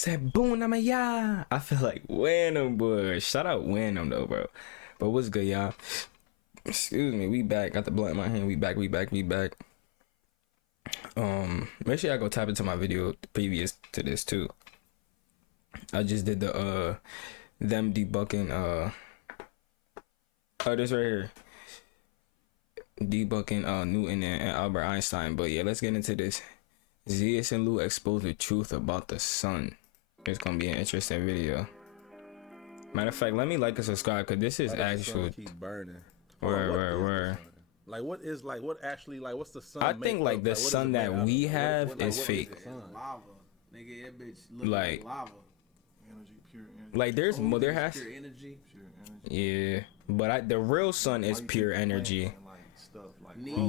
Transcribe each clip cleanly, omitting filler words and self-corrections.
Said boom, I'm a yeah. I feel like Wenham, boy. Shout out Wenham though, bro. But what's good, y'all? Excuse me, we back. Got the blunt in my hand. We back. Make sure y'all go tap into my video previous to this too. I just did the them debunking this right here. Debunking Newton and Albert Einstein. But yeah, let's get into this. Zias and Lou expose the truth about the sun. It's gonna be an interesting video. Matter of fact, let me like and subscribe because this is actual. Keep burning. Where? Like what actually what's the sun? I think like the sun that we have is fake. Lava, nigga, that bitch look like lava. Energy, pure energy. Like there has. Pure energy. Yeah, but the real sun is pure energy.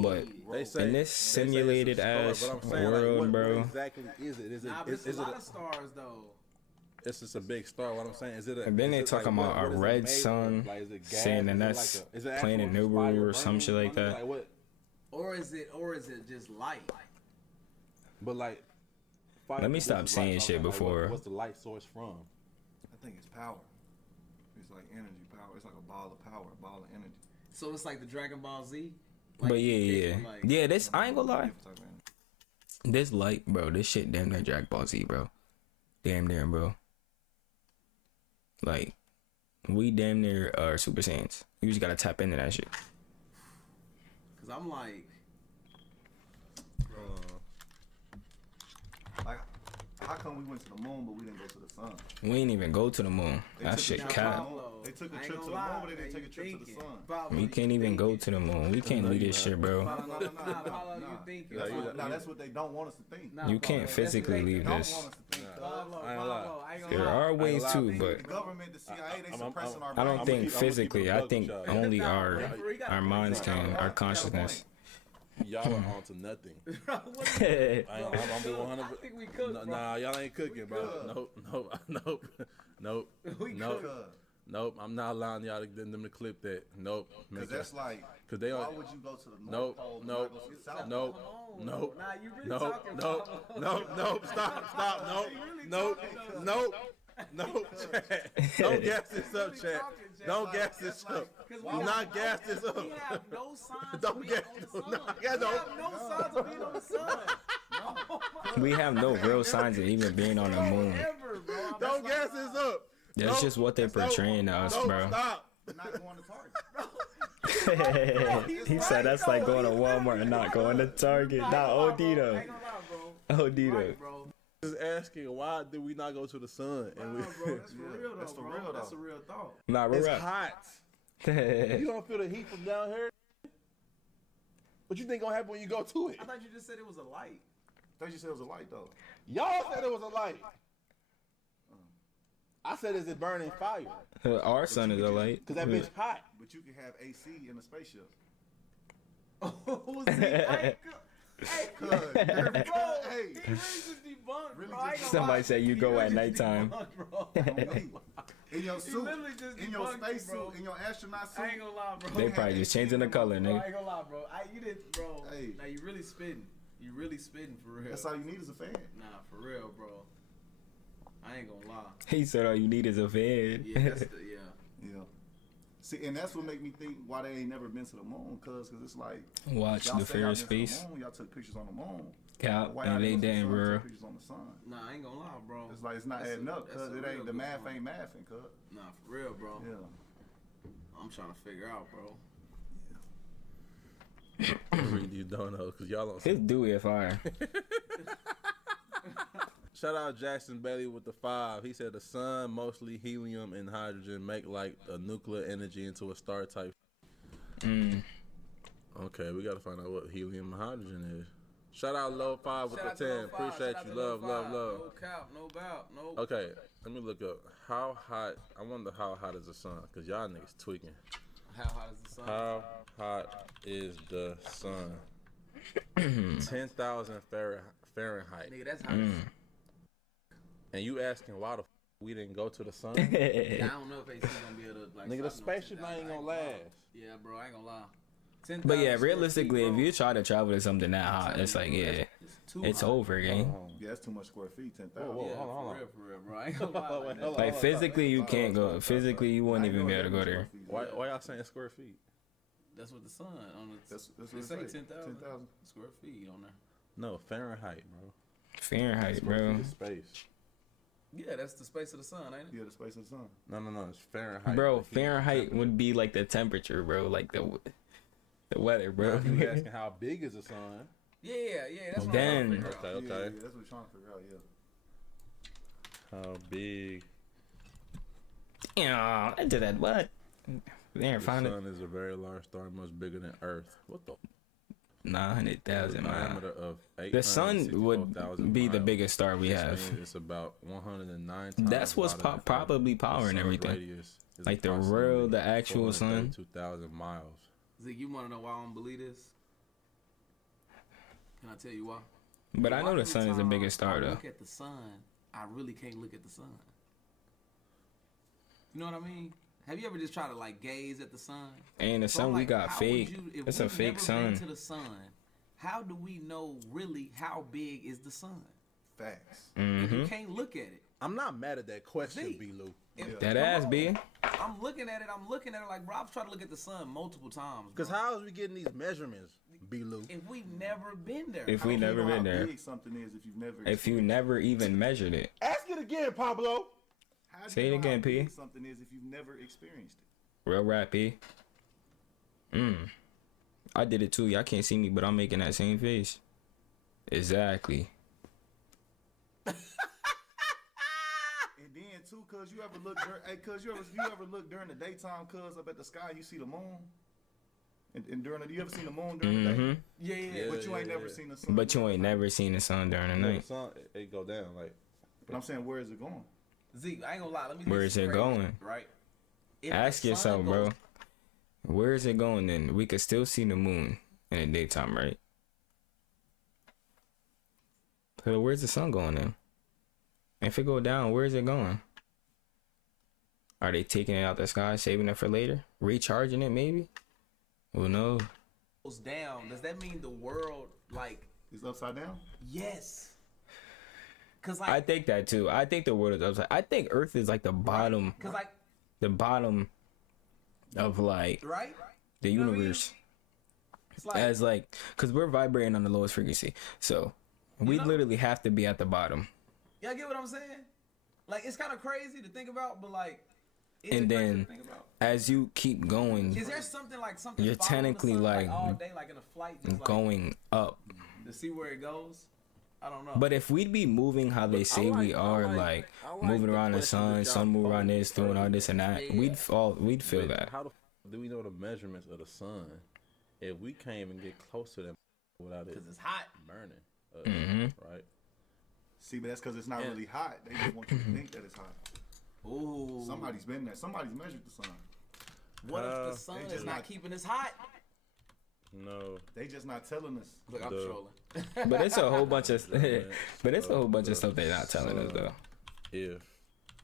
But they say, in this simulated ass world, bro. What exactly is it? Is It's a lot of stars though. It's just a big star. What I'm saying is it. And then they talking about a red sun, saying that that's planet Nibiru or some shit like that. Or is it just light? But like, let me stop saying shit before. What's the light source from? I think it's power. It's like energy power. It's like a ball of power, a ball of energy. So it's like the Dragon Ball Z. But yeah. This I ain't gonna lie. This light, bro. This shit damn near Dragon Ball Z, bro. Damn near, bro. Like, we damn near are Super Saiyans. You just gotta tap into that shit. Cause I'm like, How come we went to the moon but we didn't go to the sun? We ain't even go to the moon. That shit cap. They took a trip to the moon, but they didn't take a trip to the sun. We can't even go to the moon. We can't leave this shit, bro. No, that's what they don't want us to think. You can't physically leave this. I ain't gonna lie. There are ways too, but The government, the CIA, they suppressing our I don't brains. think physically. I think only our minds can, our consciousness. Y'all are on to nothing. I'm be 100. I think we cook. Nah, y'all ain't cooking, bro. Nope. I'm not allowing y'all them to clip that. Nope. Because that's like, cause they why are. would you go to the North Pole? Nope. Stop. Don't gas this up, Chad. Don't gas this up. Do not gas this up. We have no signs. Don't gas this up. We have no signs of being on the sun. We have no real signs of even being on the moon. Don't gas this up. That's just what they're portraying to us, bro. Stop. Not going to Target. He said that's like going to Walmart and not going to Target. Nah, OD though. OD though. Just asking, why did we not go to the sun? And we, Bro, that's for real though. That's for real, though. That's a real thought. Nah, we're it's right. hot. You don't feel the heat from down here. What you think gonna happen when you go to it? I thought you just said it was a light. I thought you said it was a light, though. Y'all said it was a light. I said, is it burning fire? Our sun is a light. Cause that bitch hot. But you can have AC in a spaceship. Oh, see, hey, Bro, he really just debunked, Really bro. just Somebody said you go at nighttime. In your suit, literally just in your debunked space it, bro. suit, in your astronaut suit. I ain't gonna lie, bro. They probably just changing the color, I nigga. ain't gonna lie, bro. You did, bro. Hey. Now you really spitting. You really spitting for real. That's all you need is a fan. Nah, for real, bro. I ain't gonna lie. He said all you need is a fan. Yeah, that's the, yeah. Yeah. See, and that's what make me think why they ain't never been to the moon, cause it's like Watch y'all the say y'all Ferris been to the space. moon, y'all took pictures on the moon. Cap, Why y'all and they go to the didn't, sun, bro. took pictures on the sun? Nah, I ain't gonna lie, bro. It's like it's not That's adding a- up, that's cause a it real ain't the good math point. ain't mathing, cuz. Nah, for real, bro. Yeah. I'm trying to figure out, bro. Read these donuts, cause y'all don't. His Dewey fire. Shout out Jackson Bailey with the 5. He said the sun, mostly helium and hydrogen, make like a nuclear energy into a star type. Okay, we gotta find out what helium and hydrogen is. Shout out Low 5 with Shout the out to 10. Lil Five, Appreciate shout out you. to Lil Love. Five. No cap, no doubt, no. Okay, let me look up how hot. I wonder how hot is the sun, cause y'all niggas tweaking. How hot is the sun? How hot is the sun? 10,000 Fahrenheit. Nigga, that's hot. And you asking why the we didn't go to the sun? Yeah, I don't know if AC gonna be able to like. Nigga, the stop no spaceship 10,000. ain't gonna last. Yeah, bro, I ain't gonna lie. But yeah, 10,000 square realistically, feet, if bro. you try to travel to something that hot, it's like, yeah, too it's hot. over, gang. Yeah, that's too much square feet. 10,000. Whoa, Yeah, hold on. for real, bro. I ain't gonna lie. Like, Hold on. Like physically, you can't go. Physically, you wouldn't I ain't even be know able to that go many there. square feet. Why y'all saying square feet? that's what the sun on the. That's They what say it 10,000 10,000. square feet on there. No, Fahrenheit, bro. Fahrenheit, Square bro. feet is space. Yeah, that's the space of the sun, ain't it? Yeah, the space of the sun. No, it's Fahrenheit. Bro, The heat, Fahrenheit temperature. would be like the temperature, bro. Like the weather, Now, bro. if you asking how big is the sun? Yeah. That's what Then- I'm trying to figure out. Okay. Yeah, that's what we're trying to figure out. Yeah. How big? Yeah, I did that. What? There, The find it. sun is a very large star, much bigger than Earth. What the? 900,000 miles. Diameter of The sun would 864,000 be the miles. biggest star we This have. means it's about 109 times. That's what's wider than Earth. probably The powering sun's everything. radius is Like the approximately real, the actual sun. 432,000 miles. Zeke, you want to know why I don't believe this? Can I tell you why? But I know the Every sun is the time biggest star I though. look at the sun, I really can't look at the sun. You know what I mean? Have you ever just tried to like gaze at the sun? And the So I'm sun we like, got how would fake. you- if It's a we've fake never sun. been to the sun, how do we know really how big is the sun? Facts. If you Mm-hmm. can't look at it. I'm not mad at that question, Zeke. B-Lou. If- That come ass, on. B. I'm looking at it like, bro, I've tried to look at the sun multiple times. Because bro. how is we getting these measurements, B-Lou? If we've never been there. If How we do you never know been how there. big something is if you've never. If you experienced never even measured it. Ask it again, Pablo. How do Say you it know again, how P. big something is if you've never experienced it? Real rap, B. I did it too. Y'all can't see me, but I'm making that same face. Exactly. And then too, cause you ever look, cause you ever look during the daytime, cause up at the sky you see the moon. And during the, you ever seen the moon during the day? Mm-hmm. Yeah. But you ain't never seen the sun. But you during ain't the night. never seen the sun during the The night. sun, it go down like. But I'm saying, where is it going? Zeke, I ain't gonna lie. Let me. Where get is this it straight, going? Right. If Ask the yourself, sun bro. goes- Where is it going then? We could still see the moon in the daytime, right? So where's the sun going then? If it go down, where is it going? Are they taking it out the sky, saving it for later? Recharging it maybe? Who knows? Goes down, does that mean the world like It's upside down. yes? Cause I like, think that too. I think the world is upside. I think Earth is like the bottom, cause like, the bottom of like right? the You know what I mean? universe. It's like, As like, cause we're vibrating on the lowest frequency, so we know? literally have to be at the bottom. y'all get what I'm saying? Like, it's kind of crazy to think about, but like, it's And crazy then to think about. as you keep going, Is there something like something? you're following the technically, sun, like, all day, like in a flight, just like, going up. to see where it goes. I don't know. But if we'd be moving how they say we are, like moving the around the question sun, that sun y'all move around posed this, doing all this and that, Yeah. we'd feel Wait, that. How the do we know the measurements of the sun if we can't even get close to them without it because it's hot. burning us, Mm-hmm. right? See, but that's because it's not Yeah. really hot. They just want you to think that it's hot. Ooh. Somebody's been there. Somebody's measured the sun. What if the they sun just is not not- keeping us hot? No. They just not telling us. Look, I'm Duh. trolling. But it's a whole bunch of, Measurement but it's a whole bunch the of stuff they're not telling us sun though. If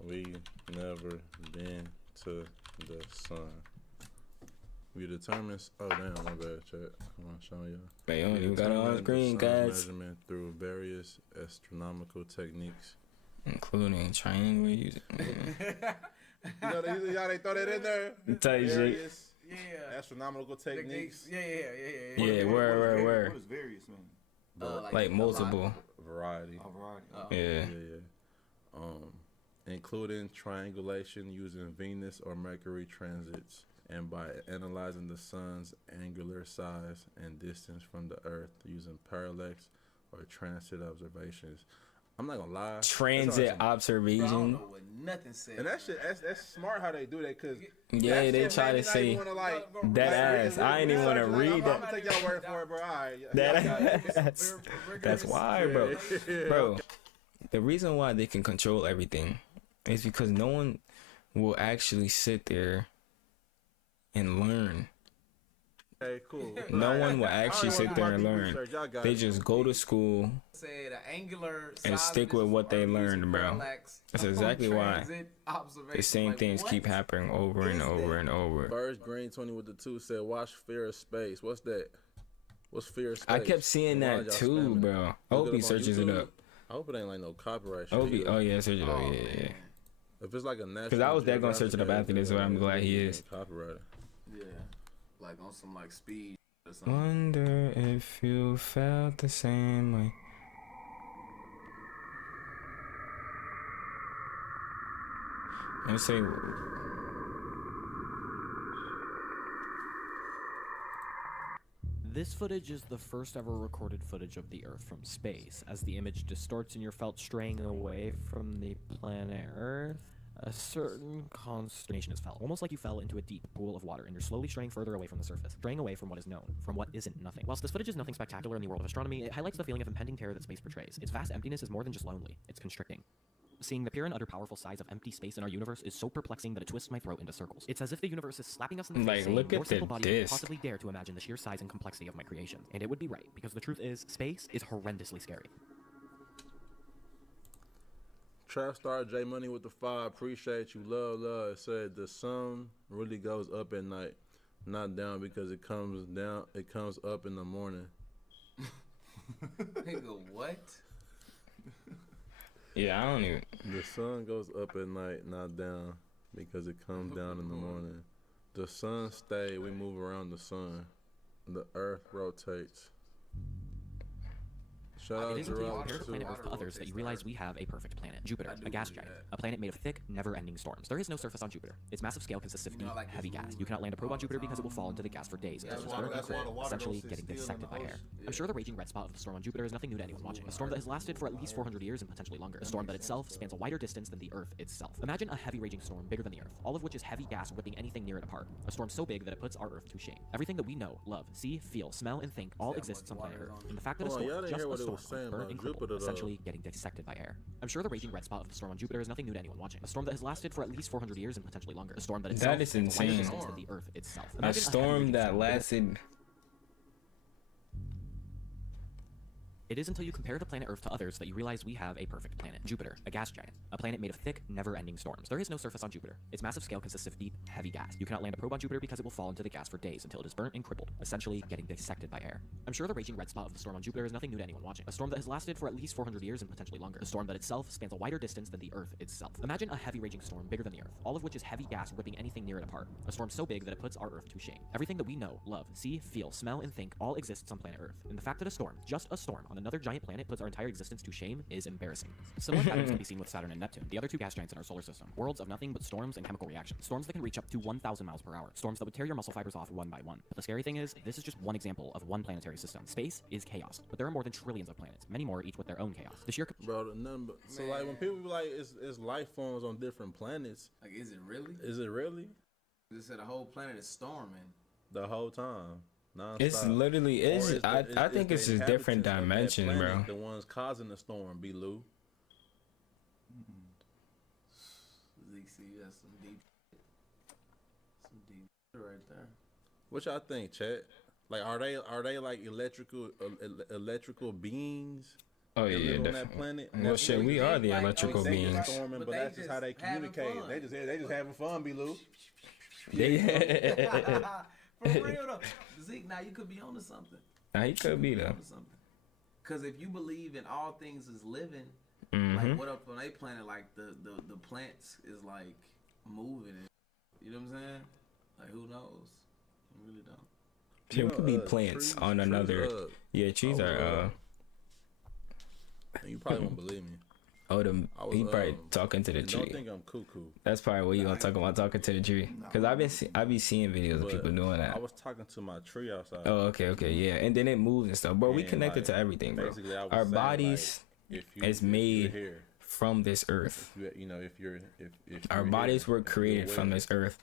we never been to the sun, we determine. Oh damn, my bad, chat. I'm showing y'all. Man, you don't We even got it on determine the screen, sun's guys, Measurement through various astronomical techniques. including triangle using. You know, they throw that in there. Tell you shit. Various Yeah. astronomical techniques. Yeah. Yeah, where? What does various mean? Like a multiple. lot. Variety. A variety. Yeah. Yeah. Including triangulation using Venus or Mercury transits and by analyzing the sun's angular size and distance from the Earth using parallax or transit observations. I'm not gonna lie. Transit Bro, I don't observation. know what nothing said. And that shit, that's smart how they do that, cause Yeah, that they shit try made to me not say even wanna, like, that like, ass. I ain't even want to read I'm that. gonna take y'all word for it, bro. All right. That's why, bro. Bro, the reason why they can control everything is because no one will actually sit there and learn. Okay, cool. No one will I actually don't sit wanna there do and my deep learn. research. Y'all got They it. just go to school. Said an angular And size stick of with this what they Earth learned, using bro. parallax That's on exactly why transit observation. the same Like, things what? keep happening over and is over that? and over. First Green 20 with the 2 said, watch Fear of Space. What's that? What's Fear of Space? I kept seeing Why that y'all too, spamming it? bro. I Look hope it he up on searches it YouTube. up. I hope it ain't like no copyright shit. Oh yeah, search it up. Oh, Yeah, yeah. man. If it's like a national, Because I was there gonna search it up after this, so I'm glad he is. Copyrighted. Yeah. Like on some like speed or something. Wonder if you felt the same way. Let's say. This footage is the first ever recorded footage of the Earth from space. As the image distorts and you're felt straying away from the planet Earth, a certain consternation is felt, almost like you fell into a deep pool of water and you're slowly straying further away from the surface, straying away from what is known, from what isn't nothing. Whilst this footage is nothing spectacular in the world of astronomy, it highlights the feeling of impending terror that space portrays. Its vast emptiness is more than just lonely, it's constricting. Seeing the pure and utter powerful size of empty space in our universe is so perplexing that it twists my throat into circles. It's as if the universe is slapping us in the face, saying, look your at the simple body can't disc. possibly dare to imagine the sheer size and complexity of my creation. And it would be right, because the truth is, space is horrendously scary. Trap Star J Money with the 5. Appreciate you. Love. It said the sun really goes up at night, not down, because it comes down. It comes up in the morning. Nigga, what? Yeah, I don't even. The sun goes up at night, not down, because it comes down in the morning. The sun stay. We move around the sun. The earth rotates. Shout out It to isn't until you Gerald compare the too. planet Earth to others that you realize we have a perfect planet. Jupiter, a gas giant, a planet made of thick, never-ending storms. There is no surface on Jupiter. Its massive scale consists of deep, heavy gas. You cannot land a probe on Jupiter because it will fall into the gas for days until it is burnt and crumbled, essentially getting dissected by air. I'm sure the raging red spot of the storm on Jupiter is nothing new to anyone watching. A storm that has lasted for at least 400 years and potentially longer. A storm that itself spans a wider distance than the Earth itself. Imagine a heavy raging storm bigger than the Earth, all of which is heavy gas ripping anything near it apart. A storm so big that it puts our Earth to shame. Everything that we know, love, see, feel, smell, and think all exists on planet Earth. And the fact that a Hold on, y'all storm, didn't just hear a what it storm, was saying burnt about and crippled, Jupiter, though. essentially getting dissected by air. I'm sure the raging red spot of the storm on Jupiter is nothing new to anyone watching. A storm that has lasted for at least 400 years and potentially longer. A storm that itself That is spans a wider insane. distance than the Earth itself. A Imagine heavy storm raging that storm bigger- lasted. It is until you compare the planet Earth to others that you realize we have a perfect planet. Jupiter, a gas giant, a planet made of thick, never-ending storms. There is no surface on Jupiter. Its massive scale consists of deep, heavy gas. You cannot land a probe on Jupiter because it will fall into the gas for days until it is burnt and crippled, essentially getting dissected by air. I'm sure the raging red spot of the storm on Jupiter is nothing new to anyone watching. A storm that has lasted for at least 400 years and potentially longer. A storm that itself spans a wider distance than the Earth itself. Imagine a heavy raging storm bigger than the Earth, all of which is heavy gas ripping anything near it apart. A storm so big that it puts our Earth to shame. Everything that we know, love, see, feel, smell, and think all exists on planet Earth. And the fact that a storm, just a storm, on another giant planet puts our entire existence to shame is embarrassing. Similar patterns can be seen with Saturn and Neptune, the other two gas giants in our solar system. Worlds of nothing but storms and chemical reactions. Storms that can reach up to 1,000 miles per hour. Storms that would tear your muscle fibers off one by one. But the scary thing is, this is just one example of one planetary system. Space is chaos, but there are more than trillions of planets, many more each with their own chaos. The sheer Bro, none but, so like when people be like it's life forms on different planets, Like, is it really? is it really? They said the whole planet is storming. The whole time? Non-stop. It's literally Or is. I think the it's just different inhabitants of that dimensions, bro. planet the ones causing the storm, be Lou. Zeke, see, that's some deep shit right there. What y'all think, Chet? Like, are they like electrical beings? Oh that yeah, live on that definitely. planet? Well, shit, we are the Like, electrical They just beings. storming, But but they that's just how they just having communicate. fun. They just having fun, be Lou. Yeah. For real though, Zeke, now you could be onto something. Nah, he could be though. Onto something. Cause if you believe in all things is living, Mhm. like what up on a planet, like the plants is like moving. And, you know what I'm saying? Like who knows? You really don't. Shit, we could be plants trees- on trees another. up. Yeah, trees are. And you probably won't believe me. Oh, the I was, he probably talking to the And don't tree. think I'm cuckoo. That's probably what you gonna talk about, talking to the tree. Cause I be seeing videos of But people doing that. I was talking to my tree outside. Oh, okay, yeah, and then it moves and stuff. But we And, connected like, to everything, bro. basically, I was Our saying, bodies like, if is if you're made here, from this earth. you know, if Our you're bodies here, were if you're created from aware, this earth,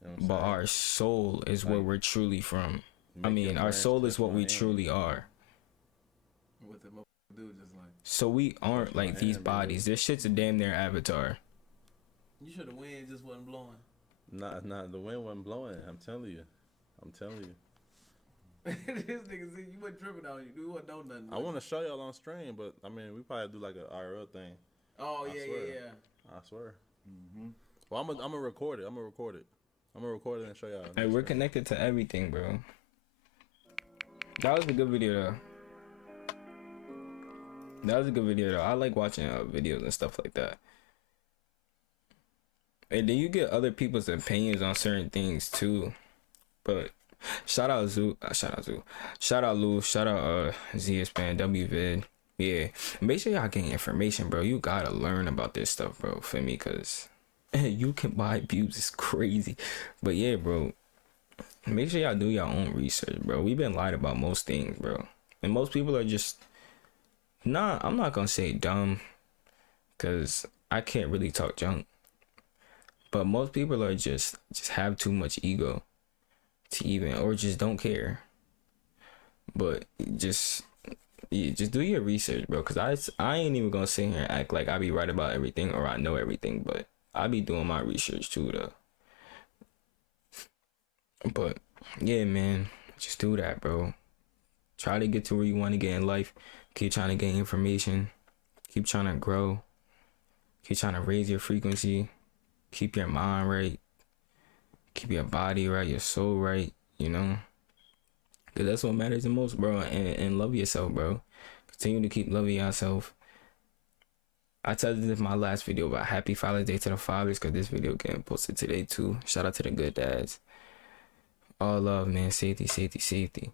you know what I'm but saying? our soul is where Like, we're truly from. I Make mean, your our friends soul is touch what my we hand. truly are. What the motherfucker do just like So we aren't like my these hand, bro. bodies. This shit's a damn near avatar. you should have wind just wasn't blowing. Nah, the wind wasn't blowing. I'm telling you. This nigga Zeke, you wasn't tripping on you. You wasn't know nothing. I want to show y'all on stream, but I mean, we probably do like a IRL thing. Oh I yeah, swear. yeah. I swear. Well, I'm gonna record it. I'm gonna record it and show y'all. Hey, we're connected to everything, bro. That was a good video though. That was a good video though. I like watching videos and stuff like that. And then you get other people's opinions on certain things too. But shout out Zoo, shout out Lou, shout out Zias man, WVid. Yeah, make sure y'all getting information, bro. You gotta learn about this stuff, bro. For me, cause you can buy views. It's crazy, but yeah, bro. Make sure y'all do your own research, bro. We've been lied about most things, bro, and most people are just nah. I'm not gonna say dumb, cause I can't really talk junk. But most people are just have too much ego to even, or just don't care. But just do your research, bro. Cause I ain't even gonna sit here and act like I be right about everything or I know everything, but I be doing my research too, though. But yeah, man, just do that, bro. Try to get to where you want to get in life. Keep trying to gain information. Keep trying to grow. Keep trying to raise your frequency. Keep your mind right. Keep your body right, your soul right, you know? Because that's what matters the most, bro. And love yourself, bro. Continue to keep loving yourself. I told you this in my last video about happy Father's Day to the fathers, because this video getting posted today too. Shout out to the good dads. All love, man. Safety, safety, safety.